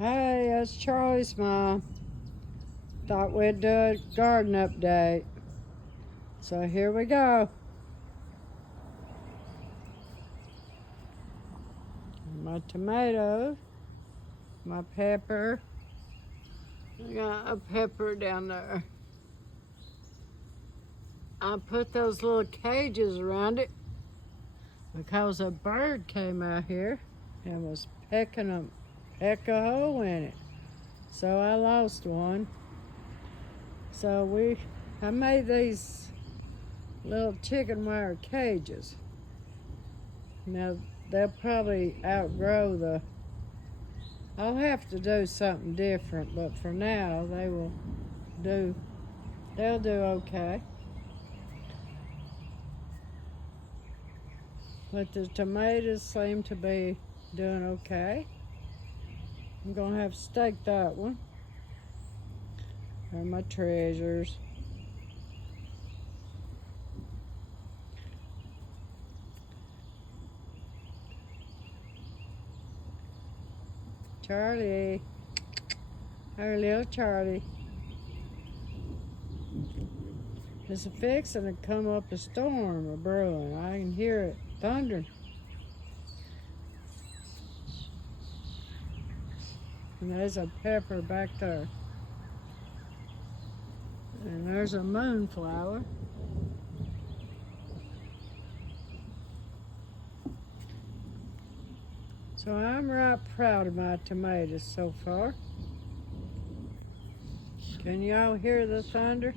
Hey, it's Charlie's mom. Thought we'd do a garden update. So here we go. My tomato, my pepper. I got a pepper down there. I put those little cages around it because a bird came out here and was pecking a hole in it. So I lost one. So I made these little chicken wire cages. Now they'll probably outgrow I'll have to do something different, but for now they'll do okay. But the tomatoes seem to be doing okay. I'm gonna have to stake that one. They're my treasures. Charlie, our little Charlie. It's fixing to come up a storm, a brewing. I can hear it thundering. And there's a pepper back there. And there's a moonflower. So I'm right proud of my tomatoes so far. Can y'all hear the thunder?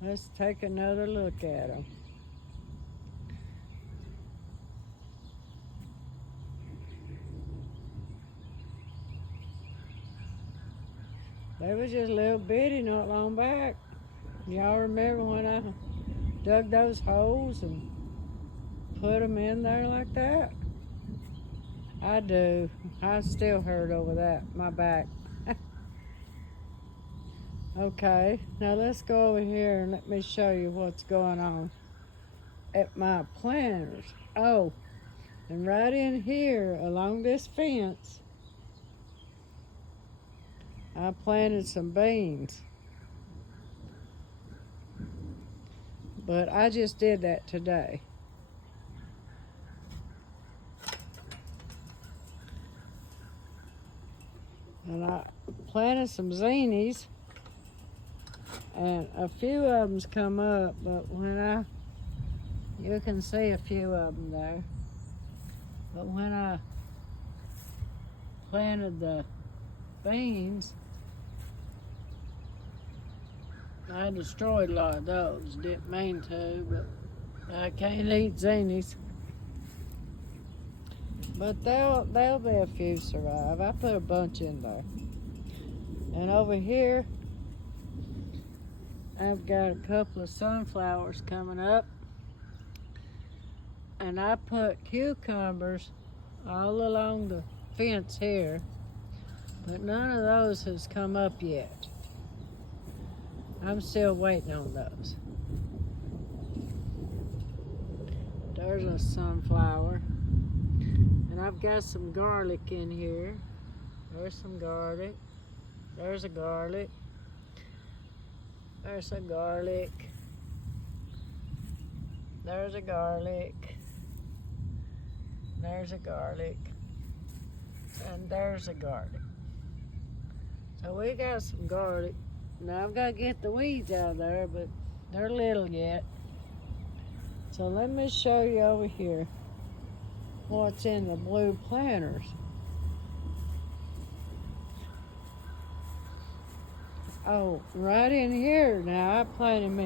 Let's take another look at them. They was just a little bitty not long back. Y'all remember when I dug those holes and put them in there like that? I do. I still hurt over that, my back. Okay, now let's go over here and let me show you what's going on at my planters. Oh, and right in here along this fence, I planted some beans. But I just did that today. And I planted some zinies, and a few of them's come up, but you can see a few of them there. But when I planted the beans, I destroyed a lot of those. Didn't mean to, but I can't eat zinies. But there'll be a few survive. I put a bunch in there. And over here, I've got a couple of sunflowers coming up. And I put cucumbers all along the fence here. But none of those has come up yet. I'm still waiting on those. There's a sunflower. And I've got some garlic in here. There's some garlic. There's a garlic. There's a garlic. There's a garlic. There's a garlic. And there's a garlic. So we got some garlic. Now I've got to get the weeds out of there, but they're little yet. So let me show you over here what's in the blue planters. Oh, right in here now, I planted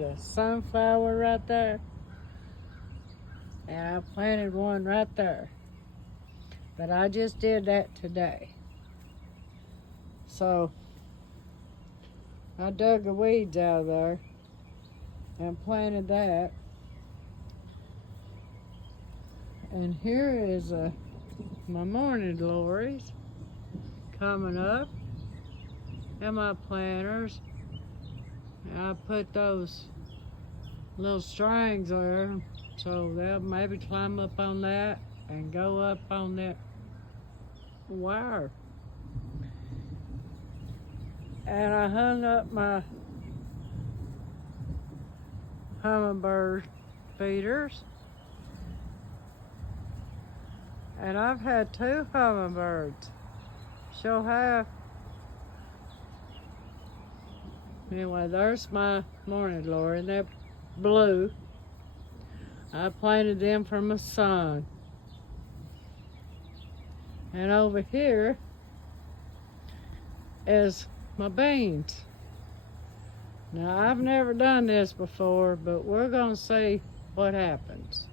a sunflower right there. And I planted one right there. But I just did that today. So I dug the weeds out of there and planted that. And here is my morning glories coming up, and my planters. And I put those little strings there, so they'll maybe climb up on that and go up on that wire. And I hung up my hummingbird feeders, and I've had 2 hummingbirds. Sure have. Anyway, there's my morning glory, and they're blue. I planted them for my son. And over here is my beans. Now, I've never done this before, but we're gonna see what happens.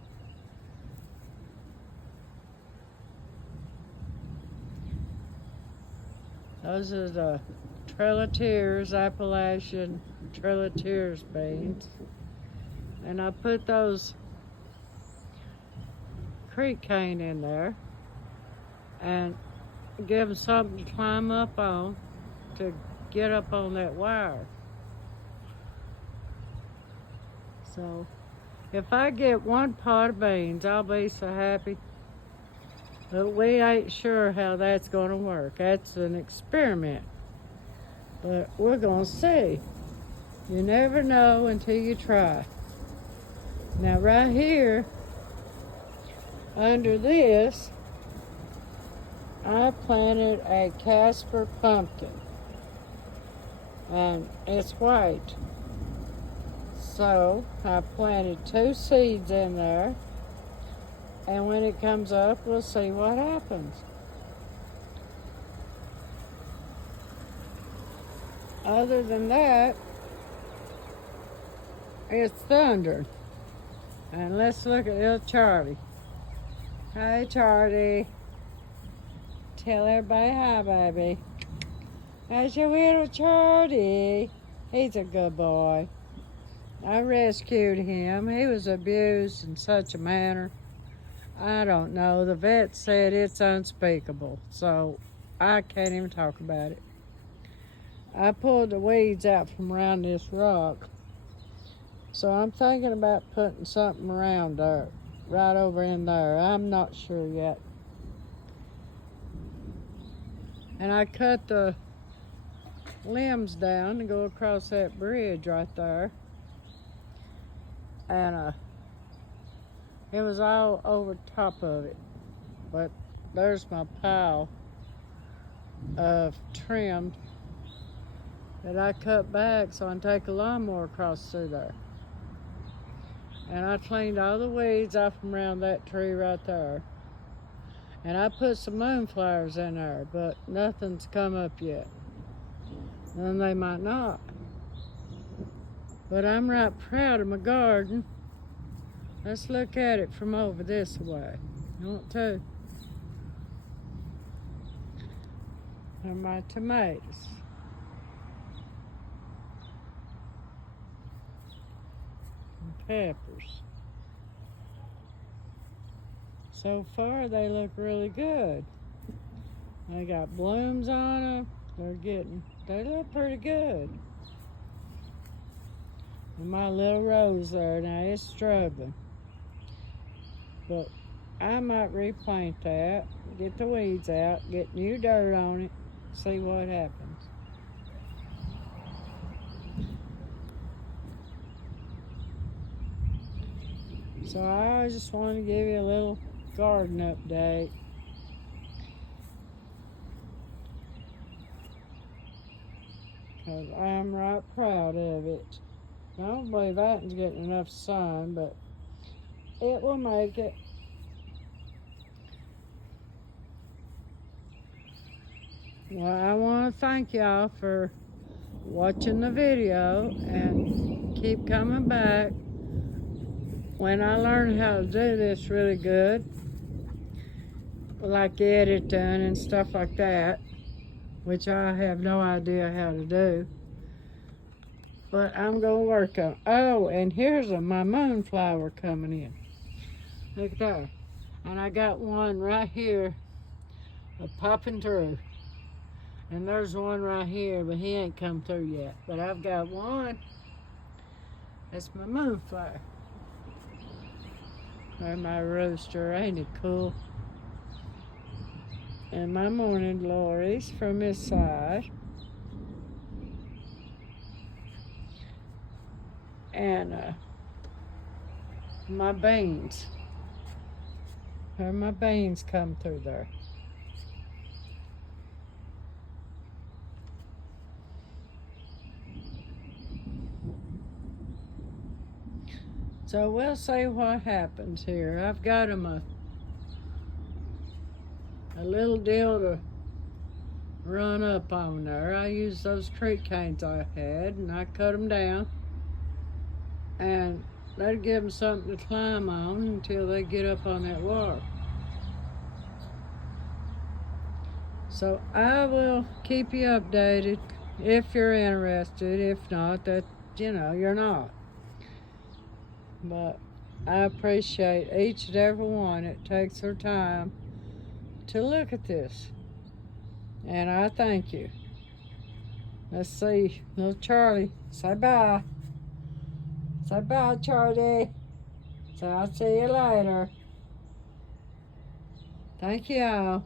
Those are the Trelatiers, Appalachian Trelatiers beans. And I put those creek cane in there and give them something to climb up on to get up on that wire. So if I get 1 pot of beans, I'll be so happy. But we ain't sure how that's gonna work. That's an experiment. But we're gonna see. You never know until you try. Now right here, under this, I planted a Casper pumpkin. And it's white. So I planted 2 seeds in there. And when it comes up, we'll see what happens. Other than that, it's thunder. And let's look at little Charlie. Hi, Charlie. Tell everybody hi, baby. That's your little Charlie. He's a good boy. I rescued him. He was abused in such a manner. I don't know. The vet said it's unspeakable, so I can't even talk about it. I pulled the weeds out from around this rock, so I'm thinking about putting something around there, right over in there. I'm not sure yet. And I cut the limbs down to go across that bridge right there. And it was all over top of it. But there's my pile of trim that I cut back so I can take a lawnmower across through there. And I cleaned all the weeds off from around that tree right there. And I put some moonflowers in there, but nothing's come up yet. And they might not. But I'm right proud of my garden. Let's look at it from over this way. You want to? And my tomatoes. And peppers. So far, they look really good. They got blooms on them. They look pretty good. And my little rose there, now it's struggling. But I might replant that, get the weeds out, get new dirt on it, see what happens. So I just wanted to give you a little garden update. Because I'm right proud of it. I don't believe that one's getting enough sun, but it will make it. Well, I want to thank y'all for watching the video and keep coming back. When I learn how to do this really good, like editing and stuff like that, which I have no idea how to do, but I'm going to work on. Oh, and here's my moonflower coming in. Look there. And I got one right here popping through. And there's one right here, but he ain't come through yet. But I've got one. That's my moonflower. Or my rooster, ain't it cool? And my morning glories from this side. And my beans. Or my beans come through there. So we'll see what happens here. I've got them a little deal to run up on there. I used those creek canes I had, and I cut them down. And that'd give them something to climb on until they get up on that water. So I will keep you updated if you're interested. If not, that, you're not. But I appreciate each and every one that takes their time to look at this. And I thank you. Let's see. Little Charlie, say bye. Say bye, Charlie. So I'll see you later. Thank you all.